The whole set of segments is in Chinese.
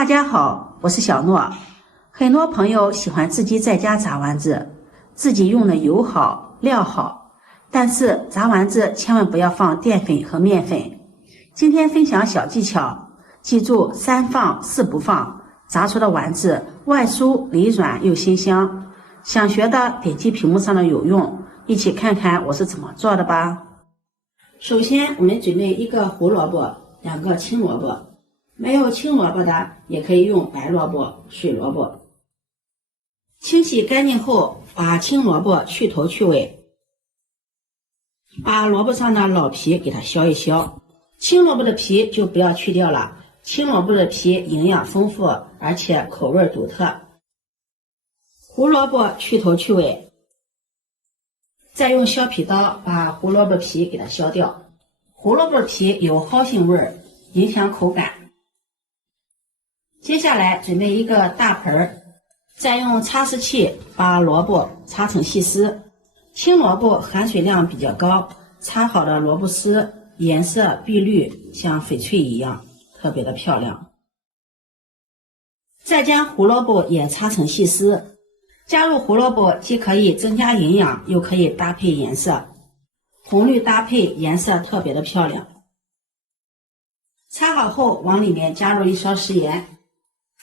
大家好，我是小諾。很多朋友喜歡自己在家炸丸子，自己用的油好料好，但是炸丸子千萬不要放澱粉和麵粉。今天分享小技巧，記住3放4不放，炸出的丸子外酥裡軟又鮮香。想學的點擊屏幕上的有用，一起看看我是怎麼做的吧。首先我們準備1個胡蘿蔔，2個青蘿蔔，沒有青蘿蔔的也可以用白蘿蔔、水蘿蔔。清洗乾淨後，把青蘿蔔去頭去尾，把蘿蔔上的老皮給它削一削。青蘿蔔的皮就不要去掉了，青蘿蔔的皮營養豐富，而且口味獨特。胡蘿蔔去頭去尾，再用削皮刀把胡蘿蔔皮給它削掉。胡蘿蔔皮有蒿腥味，影響口感。接下來準備一個大盆，再用擦絲器把蘿蔔擦成細絲。青蘿蔔含水量比較高，擦好的蘿蔔絲顏色碧綠，像翡翠一樣，特別的漂亮。再將胡蘿蔔也擦成細絲。加入胡蘿蔔既可以增加營養，又可以搭配顏色，紅綠搭配，顏色特別的漂亮。擦好後，往裡面加入1勺食鹽，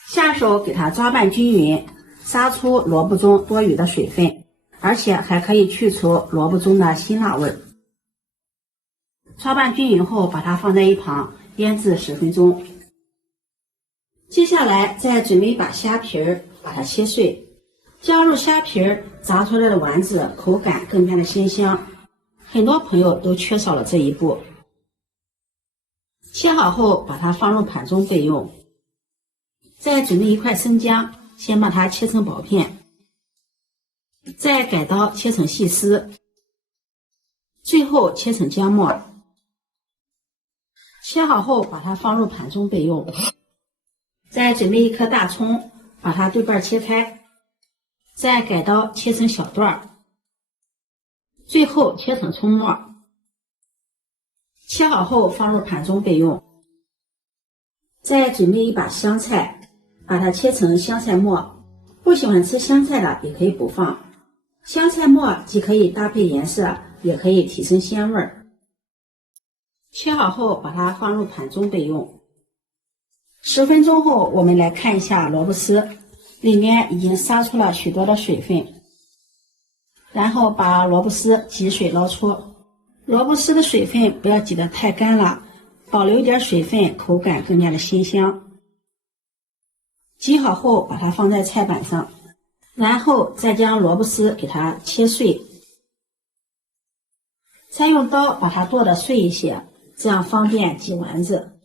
下手給它抓拌均勻，殺出蘿蔔中多餘的水分，而且還可以去除蘿蔔中的辛辣味。抓拌均勻後，把它放在一旁醃製10分鐘。接下來再準備一把蝦皮兒，把它切碎。加入蝦皮兒，炸出來的丸子口感更加的鮮香，很多朋友都缺少了這一步。切好後，把它放入盤中備用。再準備1塊生薑，先把它切成薄片，再改刀切成細絲，最後切成薑末。切好後，把它放入盤中備用。再準備1顆大蔥，把它对半切開。再改刀切成小段，最後切成蔥末。切好後放入盤中備用。再準備1把香菜，把它切成香菜末。不喜歡吃香菜的也可以不放。香菜末既可以搭配顏色，也可以提升鮮味。切好後把它放入盤中備用。10分鐘後，我們來看一下蘿蔔絲。裡面已經殺出了許多的水分，然後把蘿蔔絲擠水撈出。蘿蔔絲的水分不要擠得太乾了，保留一點水分，口感更加的鮮香。擠好後，把它放在菜板上，然後再將蘿蔔絲給它切碎，再用刀把它剁得碎一些，這樣方便擠丸子。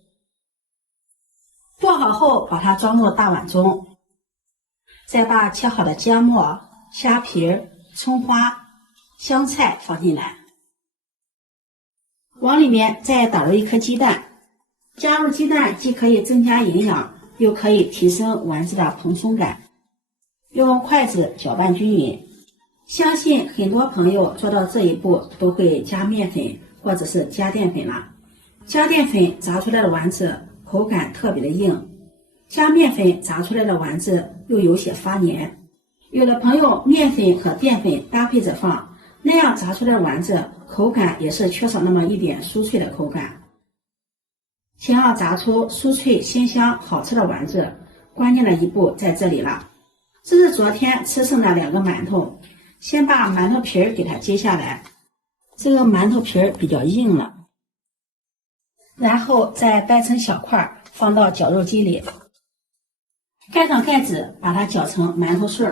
剁好後，把它裝入大碗中。再把切好的薑末、蝦皮、蔥花、香菜放進來，往裡面再打入1顆雞蛋。加入雞蛋既可以增加營養，又可以提升丸子的蓬鬆感。用筷子攪拌均勻。相信很多朋友做到這一步都會加麵粉或者是加澱粉了。加澱粉炸出來的丸子口感特別的硬。加麵粉炸出來的丸子又有些發黏，有的朋友麵粉和澱粉搭配着放，那樣炸出來的丸子口感也是缺少那麼一點酥脆的口感。想要炸出酥脆鮮香好吃的丸子，關鍵的一步在這裡了。這是昨天吃剩的2個饅頭，先把饅頭皮兒給它揭下來，這個饅頭皮兒比較硬了，然後再掰成小塊放到絞肉機裡。蓋上蓋子，把它攪成饅頭碎，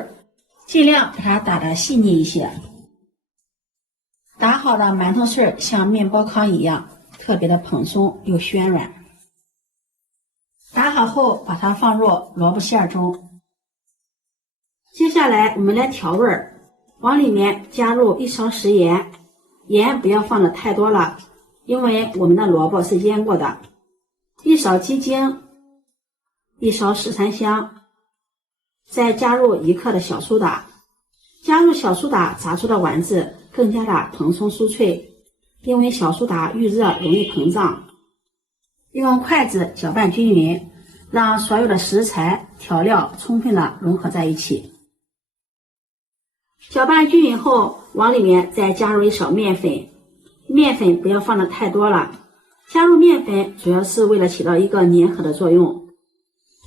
盡量把它打得細膩一些。打好的饅頭碎像面包糠一樣，特別的蓬鬆又暄軟。打好後，把它放入蘿蔔餡中。接下來我們來調味，往裡面加入1勺食鹽，鹽不要放的太多了，因為我們的蘿蔔是醃過的。1勺雞精。1勺十三香，再加入1克的小蘇打。加入小蘇打，炸出的丸子更加的蓬鬆酥脆，因为小蘇打遇熱容易膨脹。用筷子攪拌均勻，讓所有的食材調料充分的融合在一起。攪拌均匀後，往裡面再加入一勺面粉，面粉不要放的太多了。加入面粉主要是为了起到一个粘合的作用。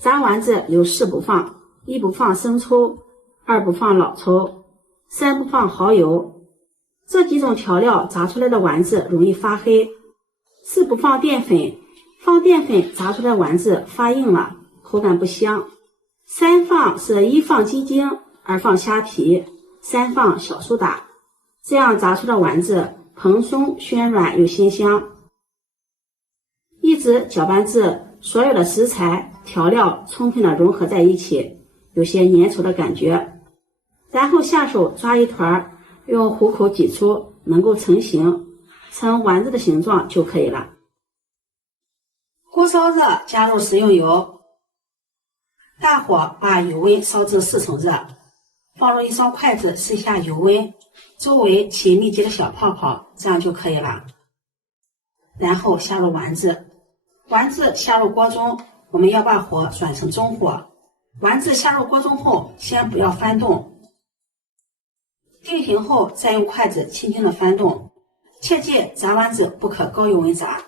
炸丸子有4不放：一不放生抽，2不放老抽，3不放蚝油。這幾種調料炸出來的丸子容易發黑。4不放澱粉，放澱粉炸出來的丸子發硬了，口感不香。1放雞精，2放蝦皮，3放小蘇打，這樣炸出的丸子蓬鬆暄軟又鮮香。一直攪拌至所有的食材調料充分的融合在一起，有些粘稠的感覺，然後下手抓一團，用虎口擠出，能夠成型，成丸子的形狀就可以了。鍋燒熱，加入食用油，大火把油溫燒至4成熱，放入一雙筷子試一下油溫，周圍起密集的小泡泡，這樣就可以了。然後下入丸子，丸子下入鍋中，我們要把火轉成中火。丸子下入鍋中後，先不要翻動，定型後再用筷子輕輕的翻動。切記炸丸子不可高油溫炸，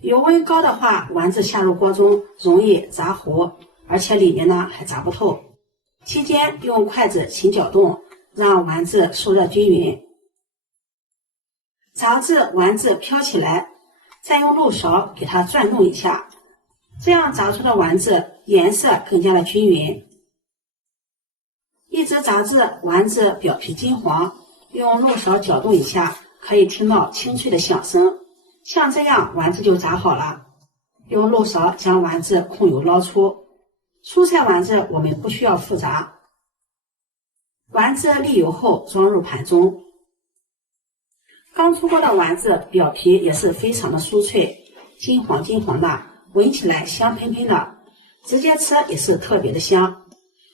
油溫高的話，丸子下入鍋中容易炸糊，而且裡面呢還炸不透。期間用筷子勤攪動，讓丸子受熱均勻。炸至丸子飄起來，再用漏勺給它轉動一下，這樣炸出的丸子顏色更加的均勻。一直炸至丸子表皮金黃，用漏勺攪動一下，可以聽到清脆的響聲，像這樣丸子就炸好了。用漏勺將丸子控油撈出。蔬菜丸子我們不需要複炸。丸子瀝油後裝入盤中。剛出鍋的丸子表皮也是非常的酥脆，金黃金黃的，聞起來香噴噴的，直接吃也是特別的香。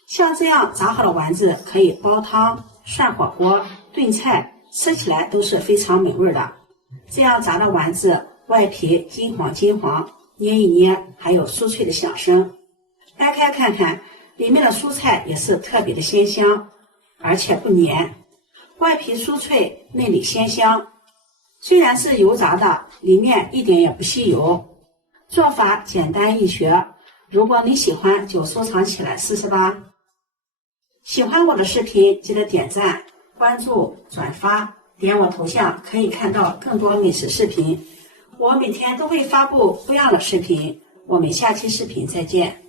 像這樣炸好的丸子可以煲湯、涮火鍋、燉菜，吃起來都是非常美味的。這樣炸的丸子外皮金黃金黃，捏一捏還有酥脆的響聲。掰開看看，裡面的蔬菜也是特別的鮮香，而且不黏，外皮酥脆，內裡鮮香。雖然是油炸的，裡面一點也不吸油。做法簡單易學，如果你喜歡就收藏起來試試吧。喜歡我的視頻記得點讚、關注、轉發，點我頭像可以看到更多美食視頻。我每天都會發布不一樣的視頻，我們下期視頻再見。